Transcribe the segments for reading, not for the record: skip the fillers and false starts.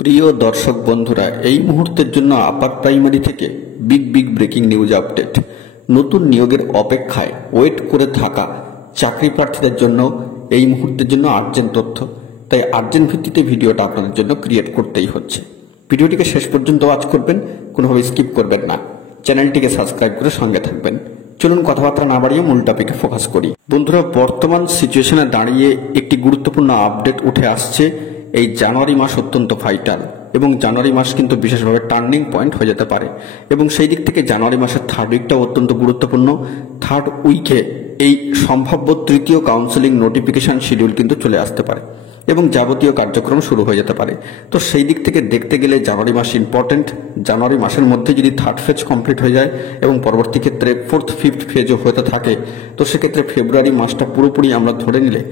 প্রিয় দর্শক বন্ধুরা, এই মুহূর্তের জন্য আপার প্রাইমারি থেকে বিগ ব্রেকিং নিউজ আপডেট। নতুন নিয়োগের অপেক্ষায় ওয়েট করে থাকা চাকরি প্রার্থীদের জন্য এই মুহূর্তের জন্য আর্জেন্ট তথ্য, তাই আর্জেন্ট ভিত্তিতে ভিডিওটা আপনাদের জন্য ক্রিয়েট করতেই হচ্ছে। ভিডিওটিকে শেষ পর্যন্ত ওয়াচ করবেন, কোনোভাবে স্কিপ করবেন না। চ্যানেলটিকে সাবস্ক্রাইব করে সঙ্গে থাকবেন। চলুন কথাবার্তা না বাড়িয়ে মূল টপিকে ফোকাস করি। বন্ধুরা, বর্তমান সিচুয়েশনে দাঁড়িয়ে একটি গুরুত্বপূর্ণ আপডেট উঠে আসছে। এই জানুয়ারি মাস অত্যন্ত ভাইটাল এবং জানুয়ারি মাস কিন্তু বিশেষভাবে টার্নিং পয়েন্ট হয়ে যেতে পারে, এবং সেই দিক থেকে জানুয়ারি মাসের থার্ড উইকটাও অত্যন্ত গুরুত্বপূর্ণ। থার্ড উইকে এই সম্ভাব্য তৃতীয় কাউন্সেলিং নোটিফিকেশন শিডিউল কিন্তু চলে আসতে পারে এবং যাবতীয় কার্যক্রম শুরু হয়ে যেতে পারে। তো সেই দিক থেকে দেখতে গেলে জানুয়ারি মাস ইম্পর্টেন্ট। জানুয়ারি মাসের মধ্যে যদি থার্ড ফেজ কমপ্লিট হয়ে যায় এবং পরবর্তী ক্ষেত্রে ফোর্থ ফিফথ ফেজও হতে থাকে, তো সেক্ষেত্রে ফেব্রুয়ারি মাসটা পুরোপুরি আমরা ধরে নিলে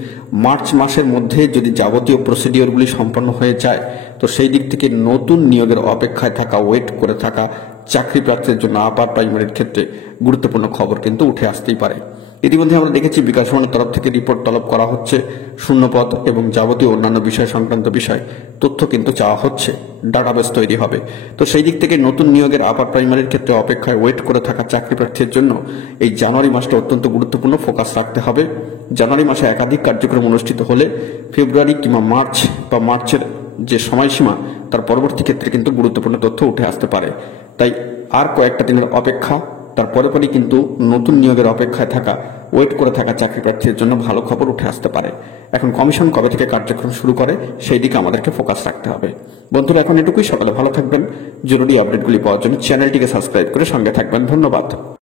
মার্চ মাসের মধ্যে যদি যাবতীয় প্রসিডিওরগুলি সম্পন্ন হয়ে যায়, তো সেই দিক থেকে নতুন নিয়োগের অপেক্ষায় থাকা, ওয়েট করে থাকা চাকরি প্রার্থীদের জন্য আপার প্রাইমারির ক্ষেত্রে গুরুত্বপূর্ণ খবর কিন্তু উঠে আসতেই পারে। ইতিমধ্যে আমরা দেখেছি বিকাশ ভবনের তরফ থেকে রিপোর্ট তলব করা হচ্ছে, শূন্যপদ এবং যাবতীয় অন্যান্য বিষয় সংক্রান্ত বিষয় তথ্য কিন্তু চাওয়া হচ্ছে, ডাটাবেস তৈরি হবে। তো সেই দিক থেকে নতুন নিয়োগের আপার প্রাইমারির ক্ষেত্রে অপেক্ষায় ওয়েট করে থাকা চাকরি প্রার্থীর জন্য এই জানুয়ারি মাসটা অত্যন্ত গুরুত্বপূর্ণ, ফোকাস রাখতে হবে। জানুয়ারি মাসে একাধিক কার্যক্রম অনুষ্ঠিত হলে ফেব্রুয়ারি কিংবা মার্চ বা মার্চের যে সময়সীমা তার পরবর্তী ক্ষেত্রে কিন্তু গুরুত্বপূর্ণ তথ্য উঠে আসতে পারে। তাই আর কয়েকটা দিনের অপেক্ষা, তারপরে পরই কিন্তু নতুন নিয়োগের অপেক্ষায় থাকা, ওয়েট করে থাকা চাকরি প্রার্থীদের জন্য ভালো খবর উঠে আসতে পারে। এখন কমিশন কবে থেকে কার্যক্রম শুরু করে সেই দিকে আমাদেরকে ফোকাস রাখতে হবে। বন্ধুরা, এখন এটুকুই। সকালে ভালো থাকবেন। জরুরি আপডেটগুলি পাওয়ার জন্য চ্যানেলটিকে সাবস্ক্রাইব করে সঙ্গে থাকবেন। ধন্যবাদ।